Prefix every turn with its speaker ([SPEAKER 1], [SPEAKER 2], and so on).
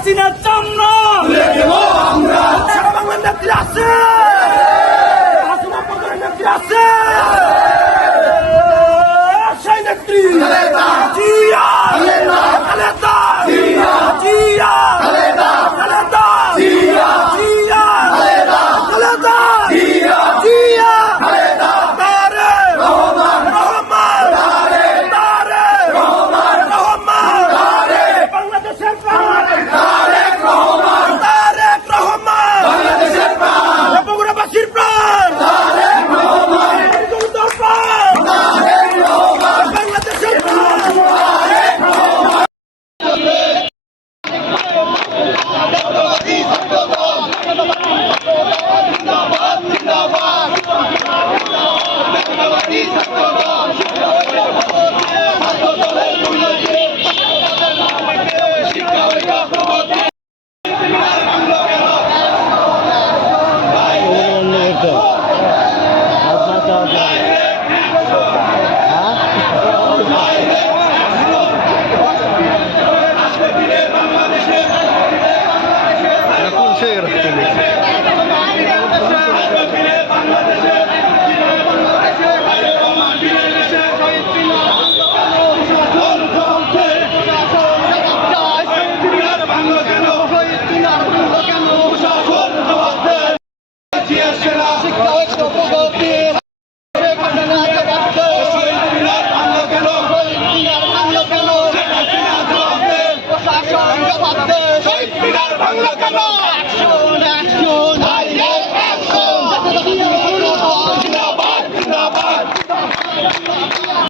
[SPEAKER 1] হাসিনার চামড়া।
[SPEAKER 2] আমরা।
[SPEAKER 1] সারা বাংলার নেত্রী আছে। ভাঙলো কেন জিন্দাবাদ জিন্দাবাদ